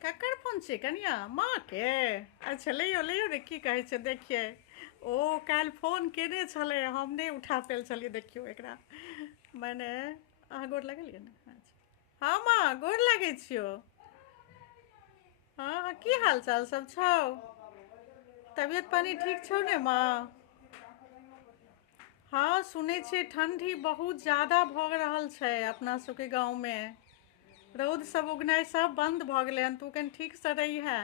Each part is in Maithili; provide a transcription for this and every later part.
ककर फोन छै कनिया माँ के? अच्छा लियो लियो रे, की कहै छै देखिए। ओ काल्हि फोन केने छलै, हम नहि उठा पायल छलियै, देखियौ एकरा। मने अहाँ गोर लगलियै ने? अच्छा हाँ माँ, गोर लागै छियौ। हाँ हाँ, की हाल चाल सब छौ? तबियत पानी ठीक छौ ने माँ? हाँ सुनै छियै ठंडी बहुत ज़्यादा भऽ रहल छै अपना सबके गाँवमे। रौद सब उगनाइ सब बंद भऽ गेलै हन, तू कनि ठीकसँ रहिहे।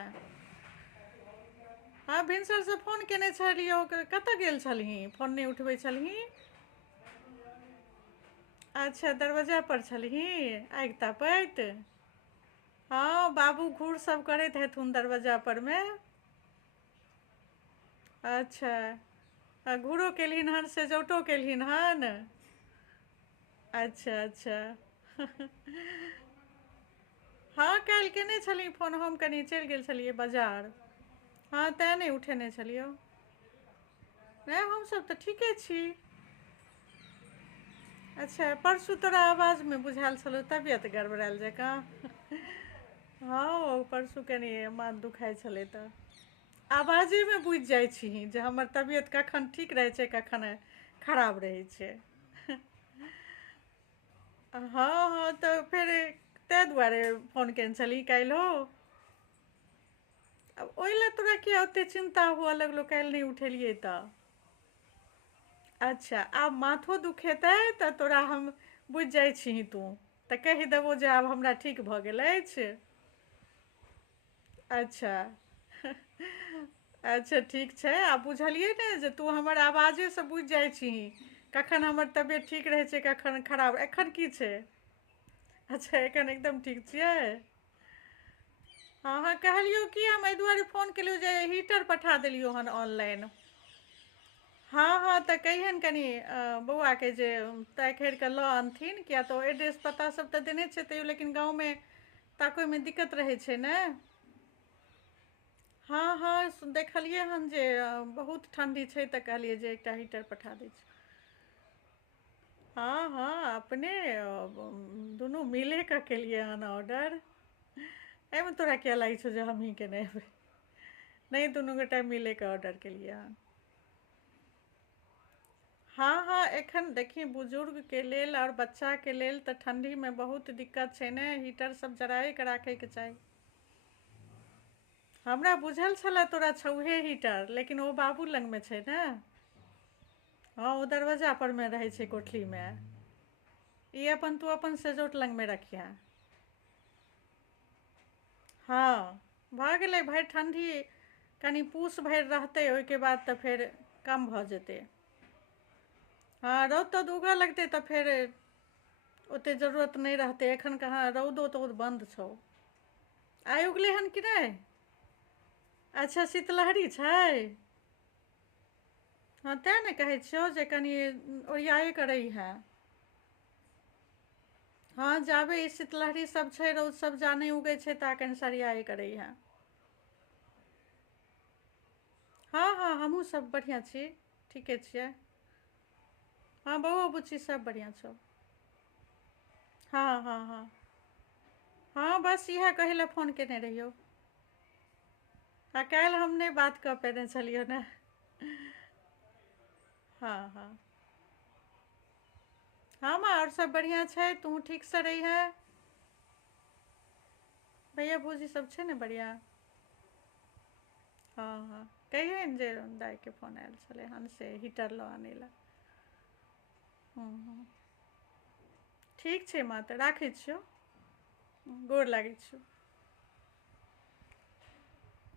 हाँ भिनसरसँ फोन केने छलियौ, कतऽ गेल छलही, फोन नहि उठबै छलही? अच्छा दरवाजा पर छलही आगि तापैत? हाँ बाबू घूर सब करैत हेथुन दरवाजा पर में। अच्छा घूरो केलहिन हन सेजौटो केलहिन हन? अच्छा अच्छा हाँ काल्हि केने छली फोन, हम कनि चलि गेल छलियै बाजार। हाँ तैँ नहि उठेने छलियौ। नहि हमसब तऽ ठीके छी। अच्छा परसू तोरा आवाजमे बुझायल छलौ तबियत गड़बड़ायल जकाँ। हाँ ओ परसू कनि माथ दुखाइ छलै तऽ आवाजेमे बुझि जाइ छीही जे हमर तबियत कखन ठीक रहै छै कखन खराब रहै छै। हाँ हाँ तऽ फेर ताहि दुआरे फोन केने छली काल्हिओ। आब ओहि लए तोरा किया ओतेक चिन्ता हुअ लगलौ काल्हि नहि उठेलियै तऽ? अच्छा आब माथो दुखेतै तऽ तोरा हम बुझि जाइ छीही तू, तऽ कहि देबौ जे आब हमरा ठीक भऽ गेल अछि। अच्छा अच्छा ठीक छै, आब बुझलियै ने जे तू हमर आवाजेसँ बुझि जाइ छीही कखन हमर तबियत ठीक रहै छै कखन खराब। एखन की छै? अच्छा एखन एकदम ठीक छियै? हाँ हाँ कहलियौ कि हम एहि दुआरे फ़ोन केलियौ जे हीटर पठा देलियौ हन ऑनलाइन। हाँ हाँ तऽ कहियन कनि बौआके जे ताकि कऽ लऽ अनथिन, किया तऽ ओ एड्रेस पता सब तऽ देने छै तैयो लेकिन गाँवमे ताकयमे दिक्कत रहै छै ने। हाँ हाँ देखलियै हन जे बहुत ठण्डी छै तऽ कहलियै जे एकटा हीटर पठा दै छी। हाँ हाँ अपने दुनू मिले कऽ केलियै हन ऑर्डर। एहिमे तोरा किया लागै छौ जे हमहीं केने हेबै? नहि दुनू गोटा मिले कऽ ऑर्डर केलियै हन। हाँ हाँ एखन देखी बुजुर्गके लेल और बच्चाके लेल तऽ ठण्डीमे बहुत दिक्कत छै ने, हीटर सब जराए कऽ राखयके चाही। हमरा बुझल छलए तोरा छौहे हीटर, लेकिन ओ बाबू लगमे छै ने। हाँ ओ दरवाजा पर में रहै छै कोठलीमे। ई अपन तू अपन सेजौट लगमे रखिहे। हाँ भऽ गेलै भरि ठण्डी, कनि पूस भरि रहतै ओहिके बाद तऽ फेर कम भऽ जेतै। हाँ रौद तौद उगऽ लगतै तऽ फेर ओतेक जरूरत नहि रहतै, एखन कहाँ रौदो तौद बन्द छौ। आइ उगलै हन कि नहि? अच्छा शीतलहरी छै? हाँ तेँ ने कहै छियौ जे कनि ओरियाए कऽ रहिहे। हाँ जाबे ई शीतलहरी सब छै, रौद सब जा नहि उगै छै ता कनि सरियाए कऽ रहिहे। हाँ हाँ हमहूँ सब बढ़िआँ छी, ठीके छियै। हाँ बौओ बुच्ची सब बढ़िआँ छौ। हाँ हाँ हाँ हाँ बस इएह कहै लए फ़ोन केने रहियौ। आ काल्हि हम नहि बात कऽ पेने छलियौ ने। हाँ हाँ हाँ माँ और सब बढ़िआँ छै, तू ठीकसँ रहिहे। भैया भौजी सब छै ने बढ़िआँ? हाँ हाँ कहियन जे दाइके फोन आयल छलै हन से हीटर लऽ आनै लए। ठीक छै माँ तऽ राखै छियौ, गोर लागै छियौ।